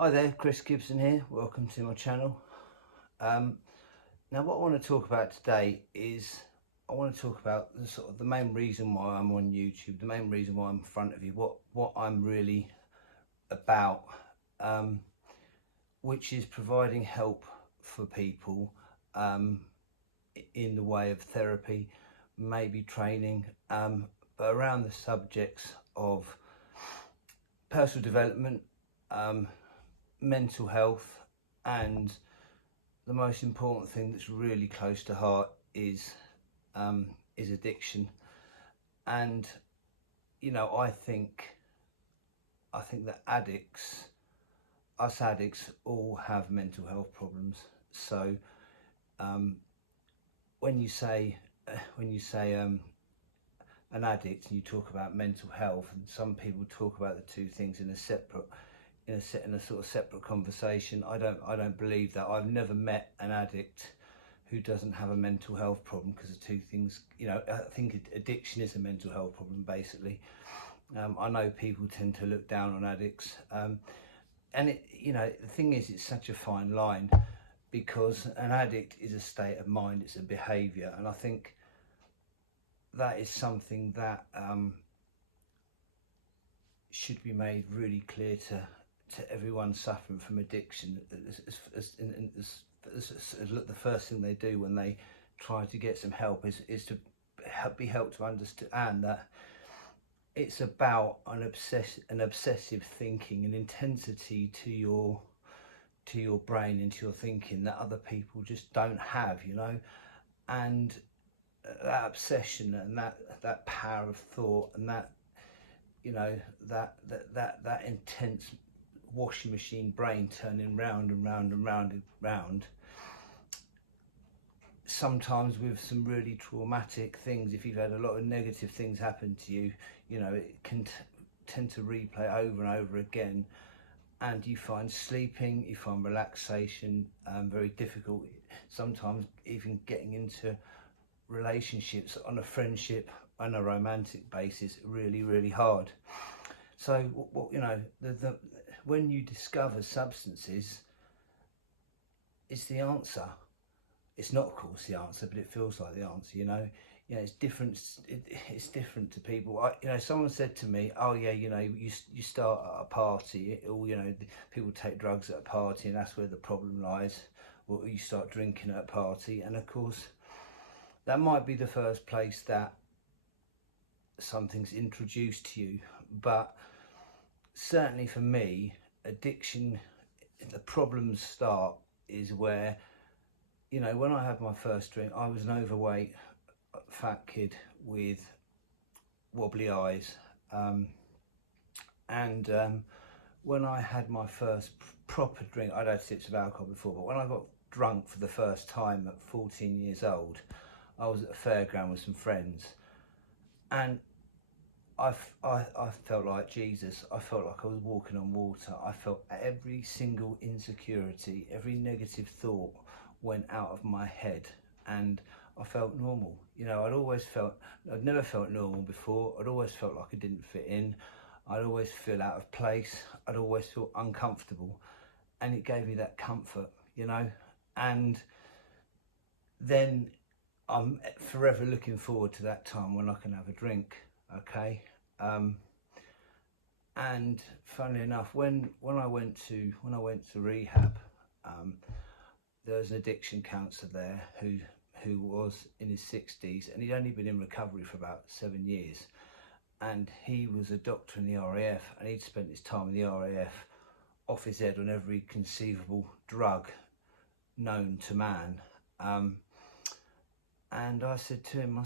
Hi there, Chris Gibson here. Welcome to my channel. Now what I want to talk about today is I want to talk about the main reason why I'm on YouTube, the main reason why I'm in front of you, what I'm really about, which is providing help for people in the way of therapy, maybe training, but around the subjects of personal development, mental health, and the most important thing that's really close to heart is addiction. And you know, I think that us addicts all have mental health problems. So when you say an addict and you talk about mental health, and some people talk about the two things in a sort of separate conversation. I don't believe that. I've never met an addict who doesn't have a mental health problem, because the two things, you know, I think addiction is a mental health problem basically. I know people tend to look down on addicts, and it, you know, the thing is, it's such a fine line, because an addict is a state of mind, it's a behaviour, and I think that is something that should be made really clear to everyone suffering from addiction. The first thing they do when they try to get some help is to be helped to understand that it's about an obsessive thinking, an intensity to your brain and to your thinking that other people just don't have, you know. And that obsession and that power of thought, and that, you know, that intense washing machine brain turning round and round and round and round, sometimes with some really traumatic things. If you've had a lot of negative things happen to you, you know, it can tend to replay over and over again, and you find sleeping, you find relaxation very difficult. Sometimes even getting into relationships on a friendship, on a romantic basis, really hard. So what, you know, when you discover substances, it's the answer. It's not, of course, the answer, but it feels like the answer, you know. You know, it's different. It's different to people. You know, someone said to me, "Oh yeah, you know, you start at a party, or you know, people take drugs at a party, and that's where the problem lies. Or you start drinking at a party, and of course, that might be the first place that something's introduced to you. But certainly for me, addiction, the problems start is where, you know, when I had my first drink, I was an overweight, fat kid with wobbly eyes. When I had my first proper drink, I'd had sips of alcohol before, but when I got drunk for the first time at 14 years old, I was at a fairground with some friends, and I felt like Jesus. I felt like I was walking on water. I felt every single insecurity, every negative thought went out of my head, and I felt normal. You know, I'd never felt normal before. I'd always felt like I didn't fit in. I'd always feel out of place. I'd always feel uncomfortable, and it gave me that comfort, you know. And then I'm forever looking forward to that time when I can have a drink, okay? And funnily enough, when I went to rehab, there was an addiction counsellor there who was in his 60s, and he'd only been in recovery for about 7 years, and he was a doctor in the RAF, and he'd spent his time in the RAF off his head on every conceivable drug known to man. And I said to him,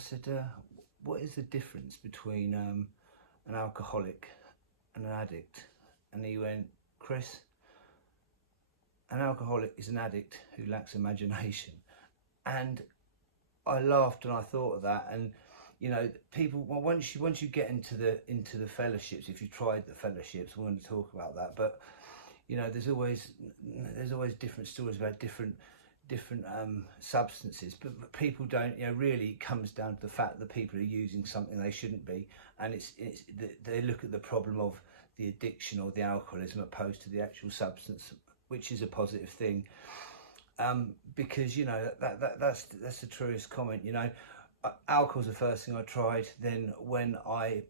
what is the difference between an alcoholic and an addict? And he went, Chris, an alcoholic is an addict who lacks imagination. And I laughed and I thought of that. And you know, people, well, once you get into the fellowships, if you tried the fellowships, we're going to talk about that. But you know, there's always different stories about different substances, but people don't, you know, really it comes down to the fact that people are using something they shouldn't be, and they look at the problem of the addiction or the alcoholism opposed to the actual substance, which is a positive thing. Because you know that's the truest comment. You know, alcohol's the first thing I tried. Then when I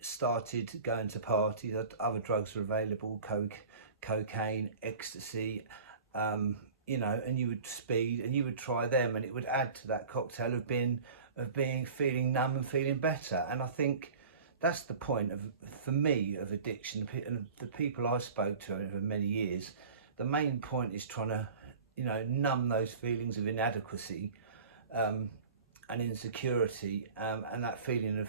started going to parties, other drugs were available: cocaine, ecstasy. You know, and you would speed, and you would try them, and it would add to that cocktail of feeling numb and feeling better. And I think that's the point for me of addiction. And the people I spoke to over many years, the main point is trying to, you know, numb those feelings of inadequacy and insecurity, and that feeling of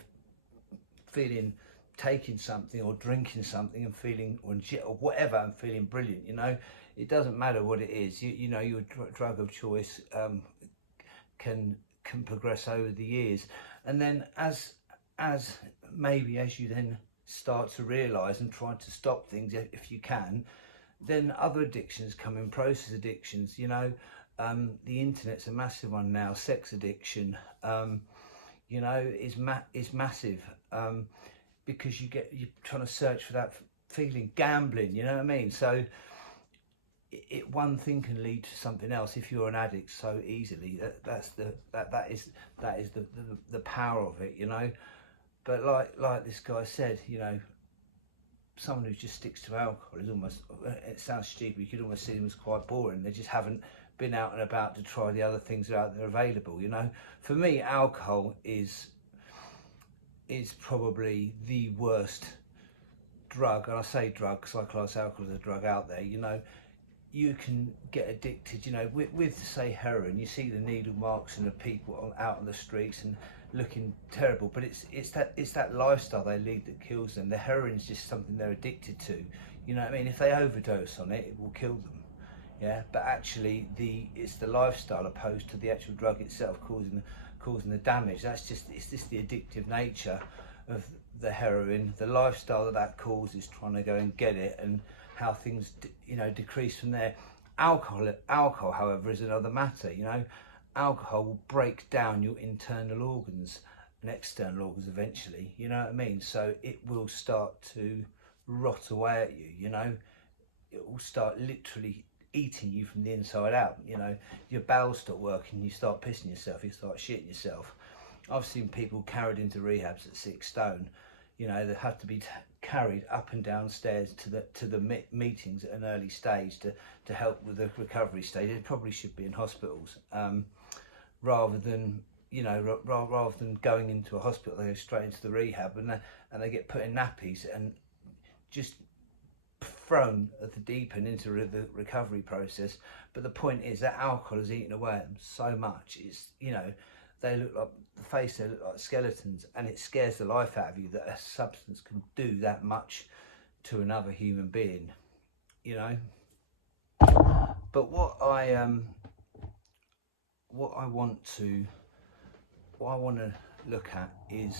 taking something or drinking something and feeling, or whatever, and feeling brilliant. You know, it doesn't matter what it is. You know, your drug of choice can progress over the years, and then as you then start to realise and try to stop things if you can, then other addictions come in, process addictions. You know, the internet's a massive one now. Sex addiction, you know, is massive, because you're trying to search for that feeling. Gambling, you know what I mean? So one thing can lead to something else if you're an addict so easily. That is the power of it, you know. But like this guy said, you know, someone who just sticks to alcohol is almost, it sounds stupid, you could almost see them as quite boring. They just haven't been out and about to try the other things that are out there available, you know. For me, alcohol is probably the worst drug, and I say drug because I class alcohol as a drug out there. You know, you can get addicted, you know, with say heroin. You see the needle marks and the people out on the streets and looking terrible, but it's that lifestyle they lead that kills them. The heroin is just something they're addicted to, you know what I mean? If they overdose on it, it will kill them. Yeah, but actually it's the lifestyle opposed to the actual drug itself causing the damage. It's just the addictive nature of the heroin, the lifestyle that causes, trying to go and get it, and how things you know decrease from there. Alcohol, however, is another matter. You know, alcohol will break down your internal organs and external organs eventually. You know what I mean? So it will start to rot away at you. You know, it will start literally eating you from the inside out. You know, your bowels stop working, you start pissing yourself, you start shitting yourself. I've seen people carried into rehabs at 6 stone. You know, they have to be carried up and down stairs to the meetings at an early stage to help with the recovery stage. They probably should be in hospitals, rather than, you know, rather than going into a hospital. They go straight into the rehab, and they get put in nappies and just thrown at the deep end into the recovery process. But the point is that alcohol has eaten away at them so much. It's, you know, they look like they look like skeletons, and it scares the life out of you that a substance can do that much to another human being, you know. But what I want to look at is